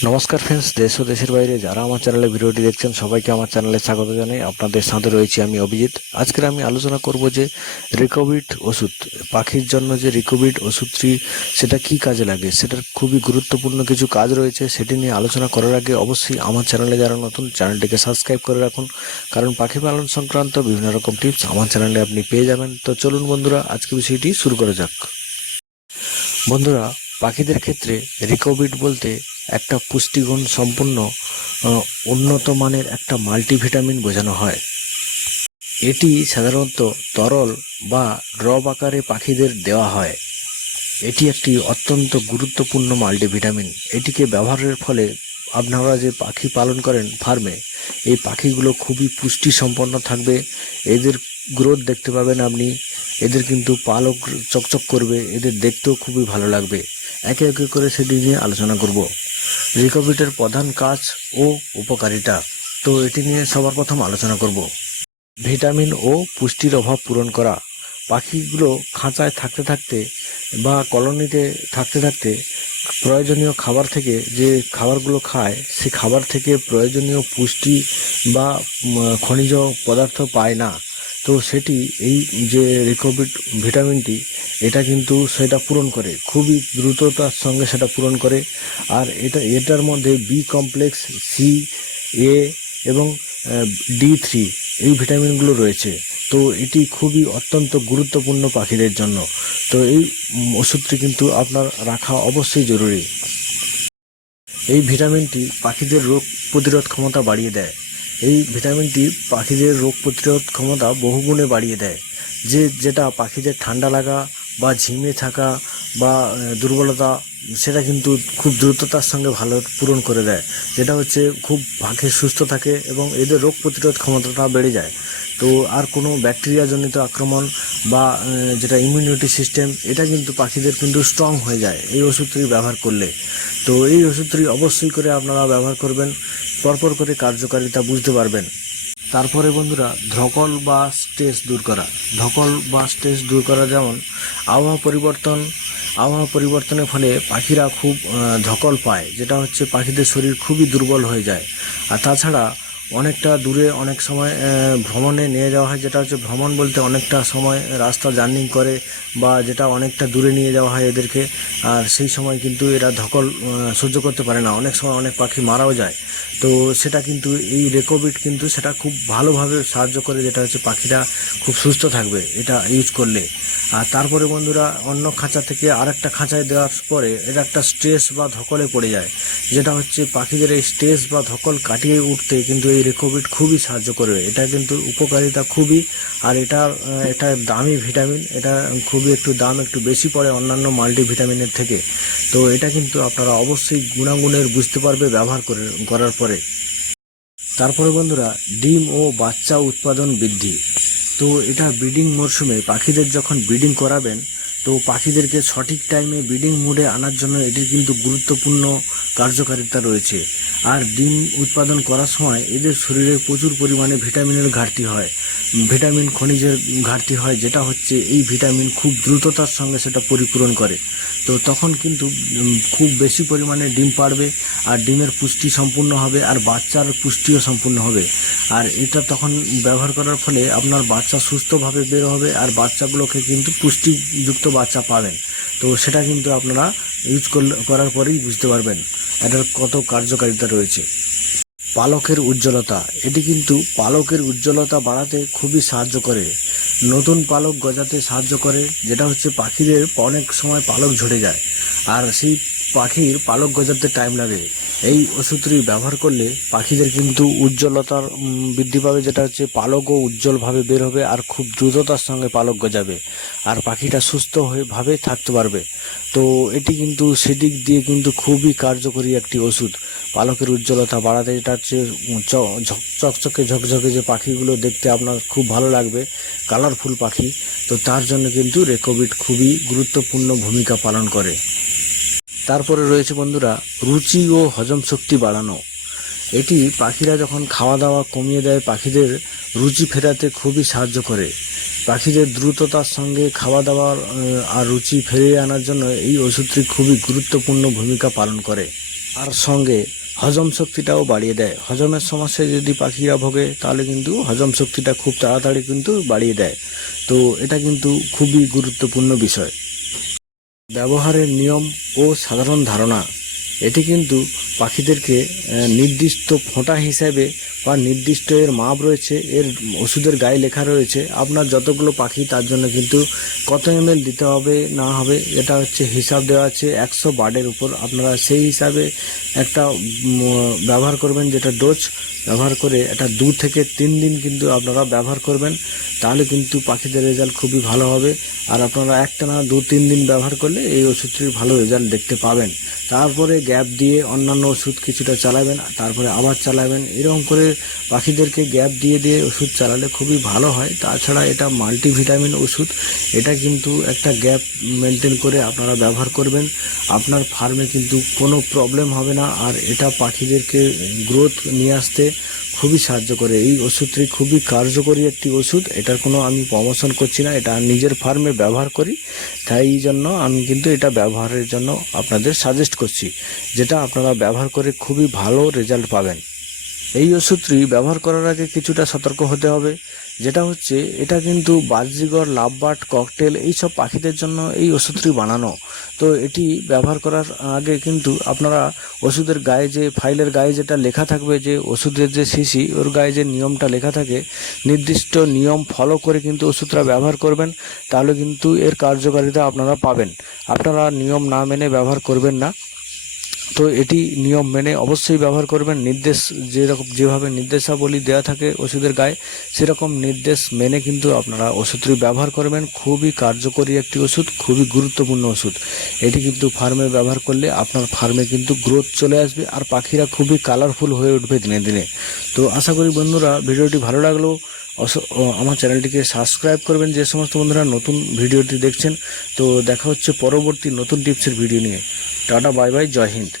নমস্কার ফ্রেন্ডস, দেশ ও দেশের বাইরে যারা আমার চ্যানেলে ভিডিওটি দেখছেন সবাইকে আমার চ্যানেলে স্বাগত জানাই। আপনাদের সাথে রয়েছি আমি অভিজিৎ। আজকের আমি আলোচনা করব যে রিকোভিড ওষুধ, পাখির জন্য যে রিকোভিড ওষুধটি সেটা কি কাজে লাগে, সেটার খুবই গুরুত্বপূর্ণ কিছু কাজ রয়েছে। সেটি নিয়ে আলোচনা করার আগে অবশ্যই আমার চ্যানেলে যারা নতুন, চ্যানেলটিকে সাবস্ক্রাইব করে রাখুন, কারণ পাখি পালন সংক্রান্ত বিভিন্ন রকম টিপস আমার চ্যানেলে আপনি পেয়ে যাবেন। তো চলুন বন্ধুরা, আজকে বিষয়টি শুরু করা যাক। বন্ধুরা, পাখিদের ক্ষেত্রে রিকোভিড বলতে একটা পুষ্টিগুণ সম্পন্ন উন্নত মানের একটা মাল্টিভিটামিন বোঝানো হয়। এটি সাধারণত তরল বা ড্রপ আকারে পাখিদের দেওয়া হয়। এটি একটি অত্যন্ত গুরুত্বপূর্ণ মাল্টিভিটামিন। এটিকে ব্যবহারের ফলে আপনারা যে পাখি পালন করেন ফার্মে, এই পাখিগুলো খুবই পুষ্টি সম্পন্ন থাকবে। এদের গ্রোথ দেখতে পাবেন আপনি, এদের কিন্তু পালক চকচক করবে, এদের দেখতেও খুবই ভালো লাগবে। একে একে করে সেটি নিয়ে আলোচনা করব। রিকোভিডের প্রধান কাজ ও উপকারিতা। তো এটি নিয়ে সবার প্রথম আলোচনা করব। ভিটামিন ও পুষ্টির অভাব পূরণ করা। পাখিগুলো খাঁচায় থাকতে থাকতে বা কলোনিতে থাকতে থাকতে প্রয়োজনীয় খাবার থেকে যে খাবারগুলো খায়, সেই খাবার থেকে প্রয়োজনীয় পুষ্টি বা খনিজ পদার্থ পায় না। তো সেটি এই যে রিকোভিড ভিটামিনটি, এটা কিন্তু সেটা পূরণ করে, খুবই দ্রুততার সঙ্গে সেটা পূরণ করে। আর এটার মধ্যে বি কমপ্লেক্স, সি, এ এবং D3 এই ভিটামিনগুলো রয়েছে। তো এটি খুবই অত্যন্ত গুরুত্বপূর্ণ পাখিদের জন্য। তো এই ওষুধটি কিন্তু আপনার রাখা অবশ্যই জরুরি। এই ভিটামিনটি পাখিদের রোগ প্রতিরোধ ক্ষমতা বাড়িয়ে দেয়। এই ভিটামিনটি পাখিদের রোগ প্রতিরোধ ক্ষমতা বহুগুণে বাড়িয়ে দেয়। যেটা পাখিদের ঠান্ডা লাগা বা ঝিমে থাকা বা দুর্বলতা, সেটা কিন্তু খুব দ্রুততার সঙ্গে ভালো পূরণ করে দেয়। যেটা হচ্ছে খুব পাখি সুস্থ থাকে এবং এদের রোগ প্রতিরোধ ক্ষমতাটা বেড়ে যায়। তো আর কোনো ব্যাকটেরিয়াজনিত আক্রমণ বা যেটা ইমিউনিটি সিস্টেম, এটা কিন্তু পাখিদের কিন্তু স্ট্রং হয়ে যায় এই ওষুধটি ব্যবহার করলে। তো এই ওষুধটি অবশ্যই করে আপনারা ব্যবহার করবেন, পরপর করে কার্যকারিতা বুঝতে পারবেন। তারপরে বন্ধুরা, ধকল বা স্ট্রেস দূর করা। ধকল বা স্ট্রেস দূর করা যেমন আবহাওয়া পরিবর্তনের ফলে পাখিরা খুব ধকল পায়, যেটা হচ্ছে পাখিদের শরীর খুবই দুর্বল হয়ে যায়। আর তাছাড়া অনেকটা দূরে অনেক সময় ভ্রমণে নিয়ে যাওয়া হয়, যেটা হচ্ছে ভ্রমণ বলতে অনেকটা সময় রাস্তা জার্নি করে বা যেটা অনেকটা দূরে নিয়ে যাওয়া হয় এদেরকে। আর সেই সময় কিন্তু এরা ধকল সহ্য করতে পারে না, অনেক সময় অনেক পাখি মারাও যায়। তো সেটা কিন্তু এই রেকোভিড কিন্তু সেটা খুব ভালোভাবে সাহায্য করে, যেটা হচ্ছে পাখিরা খুব সুস্থ থাকবে এটা ইউজ করলে। আর তারপরে বন্ধুরা, অন্য খাঁচা থেকে আরেকটা খাঁচায় দেওয়ার পরে এটা একটা স্ট্রেস বা ধকলে পড়ে যায়, যেটা হচ্ছে পাখিদের এই স্ট্রেস বা ধকল কাটিয়ে উঠতে কিন্তু এই রিকোভিড খুবই সাহায্য করবে। এটা কিন্তু উপকারিতা খুবই। আর এটা দামি ভিটামিন, এটা খুবই একটু দাম একটু বেশি পড়ে অন্যান্য মাল্টিভিটামিনের থেকে। তো এটা কিন্তু আপনারা অবশ্যই গুণাগুণের বুঝতে পারবে ব্যবহার করার পরে। তারপরে বন্ধুরা, ডিম ও বাচ্চা উৎপাদন বৃদ্ধি। তো এটা ব্রিডিং মরশুমে পাখিদের যখন ব্রিডিং করাবেন, তো পাখিদেরকে সঠিক টাইমে ব্রিডিং মুডে আনার জন্য এটির কিন্তু গুরুত্বপূর্ণ কার্যকারিতা রয়েছে। আর ডিম উৎপাদন করার সময় এদের শরীরে প্রচুর পরিমাণে ভিটামিনের ঘাটতি হয়, ভিটামিন খনিজের ঘাটতি হয়, যেটা হচ্ছে এই ভিটামিন খুব দ্রুততার সঙ্গে সেটা পরিপূরণ করে। তো তখন কিন্তু খুব বেশি পরিমাণে ডিম পাড়বে, আর ডিমের পুষ্টি সম্পূর্ণ হবে, আর বাচ্চার পুষ্টিও সম্পূর্ণ হবে। আর এটা তখন ব্যবহার করার ফলে আপনার বাচ্চা সুস্থভাবে বের হবে, আর বাচ্চাগুলোকে কিন্তু পুষ্টিযুক্ত বাচ্চা পাবেন। তো সেটা কিন্তু আপনারা ইউজ করার পরেই বুঝতে পারবেন এটার কত কার্যকারিতা রয়েছে। পালকের উজ্জ্বলতা। এটি কিন্তু পালকের উজ্জ্বলতা বাড়াতে খুবই সাহায্য করে, নতুন পালক গজাতে সাহায্য করে, যেটা হচ্ছে পাখিদের অনেক সময় পালক ঝরে যায়, আর সেই পাখির পালক গজাতে টাইম লাগে। এই ওষুধটি ব্যবহার করলে পাখিদের কিন্তু উজ্জ্বলতার বৃদ্ধি পাবে, যেটা হচ্ছে পালকও উজ্জ্বলভাবে বের হবে আর খুব দ্রুততার সঙ্গে পালক গজাবে, আর পাখিটা সুস্থ ভাবে থাকতে পারবে। তো এটি কিন্তু সেদিক দিয়ে কিন্তু খুবই কার্যকরী একটি ওষুধ পালকের উজ্জ্বলতা বাড়াতে। যেটা হচ্ছে চকচকে ঝকঝকে যে পাখিগুলো দেখতে আপনার খুব ভালো লাগবে, কালারফুল পাখি। তো তার জন্য কিন্তু রেকোভিড খুবই গুরুত্বপূর্ণ ভূমিকা পালন করে। তারপরে রয়েছে বন্ধুরা, রুচি ও হজম শক্তি বাড়ানো। এটি পাখিরা যখন খাওয়া দাওয়া কমিয়ে দেয়, পাখিদের রুচি ফেরাতে খুবই সাহায্য করে। পাখিদের দ্রুততার সঙ্গে খাওয়া দাওয়ার আর রুচি ফিরিয়ে আনার জন্য এই ওষুধটি খুবই গুরুত্বপূর্ণ ভূমিকা পালন করে। আর সঙ্গে হজম শক্তিটাও বাড়িয়ে দেয়। হজমের সমস্যায় যদি পাখিরা ভোগে তাহলে কিন্তু হজম শক্তিটা খুব তাড়াতাড়ি কিন্তু বাড়িয়ে দেয়। তো এটা কিন্তু খুবই গুরুত্বপূর্ণ বিষয়। ব্যবহারের নিয়ম ও সাধারণ ধারণা, এটি কিন্তু পাখিদেরকে নির্দিষ্ট ফোঁটা হিসাবে বা নির্দিষ্ট এর মাপ রয়েছে, এর ওষুধের গায়ে লেখা রয়েছে আপনার যতগুলো পাখি তার জন্য কিন্তু কত ml দিতে হবে না হবে, এটা হচ্ছে হিসাব দেওয়া আছে 100 বার্ডের উপর। আপনারা সেই হিসাবে একটা ব্যবহার করবেন, যেটা ডোজ ব্যবহার করে এটা 2 থেকে 3 দিন কিন্তু আপনারা ব্যবহার করবেন, তাহলে কিন্তু পাখিদের রেজাল্ট খুবই ভালো হবে। আর আপনারা একটানা 2-3 দিন ব্যবহার করলে এই ওষুধটির ভালো রেজাল্ট দেখতে পাবেন। তারপরে গ্যাপ দিয়ে অন্যান্য ওষুধ কিছুটা চালাবেন, তারপরে আবার চালাবেন, এরকম করে পাখিদেরকে গ্যাপ দিয়ে দিয়ে ওষুধ চালালে খুবই ভালো হয়। তাছাড়া এটা মাল্টিভিটামিন ওষুধ, এটা কিন্তু একটা গ্যাপ মেনটেন করে আপনারা ব্যবহার করবেন, আপনার ফার্মে কিন্তু কোনো প্রবলেম হবে না। আর এটা পাখিদেরকে গ্রোথ নিয়ে আসতে খুবই সাহায্য করে। এই ওষুধটি খুবই কার্যকরী একটি ওষুধ, এটার কোনো আমি প্রমোশন করছি না, এটা নিজের ফার্মে ব্যবহার করি, তাই জন্য আমি কিন্তু এটা ব্যবহারের জন্য আপনাদের সাজেস্ট করছি, যেটা আপনারা ব্যবহার করে খুবই ভালো রেজাল্ট পাবেন। এই ওষুধটি ব্যবহার করার আগে কিছুটা সতর্ক হতে হবে, যেটা হচ্ছে এটা কিন্তু বাজিগর, লাভবার্ড, ককটেল এইসব পাখিদের জন্য এই ওষুধটি বানানো। তো এটি ব্যবহার করার আগে কিন্তু আপনারা ওষুধের গায়ে যে ফাইলের গায়ে যেটা লেখা থাকবে, যে ওষুধের যে শিশি, ওর গায়ে যে নিয়মটা লেখা থাকে, নির্দিষ্ট নিয়ম ফলো করে কিন্তু ওষুধটা ব্যবহার করবেন, তাহলে কিন্তু এর কার্যকারিতা আপনারা পাবেন। আপনারা নিয়ম না মেনে ব্যবহার করবেন না। তো এটি নিয়ম মেনে অবশ্যই ব্যবহার করবেন। নির্দেশ যেভাবে নির্দেশাবলী দেওয়া থাকে ওষুধের গায়ে, সেরকম নির্দেশ মেনে কিন্তু আপনারা ওষুধটি ব্যবহার করবেন। খুবই কার্যকরী একটি ওষুধ, খুবই গুরুত্বপূর্ণ ওষুধ। এটি কিন্তু ফার্মে ব্যবহার করলে আপনার ফার্মে কিন্তু গ্রোথ চলে আসবে, আর পাখিরা খুবই কালারফুল হয়ে উঠবে দিনে দিনে। তো আশা করি বন্ধুরা ভিডিওটি ভালো লাগলো, আমার চ্যানেলটিকে সাবস্ক্রাইব করবেন যে সমস্ত বন্ধুরা নতুন ভিডিওটি দেখছেন। তো দেখা হচ্ছে পরবর্তী নতুন টিপসের ভিডিও নিয়ে। টাটা, বাই বাই, জয় হিন্দ।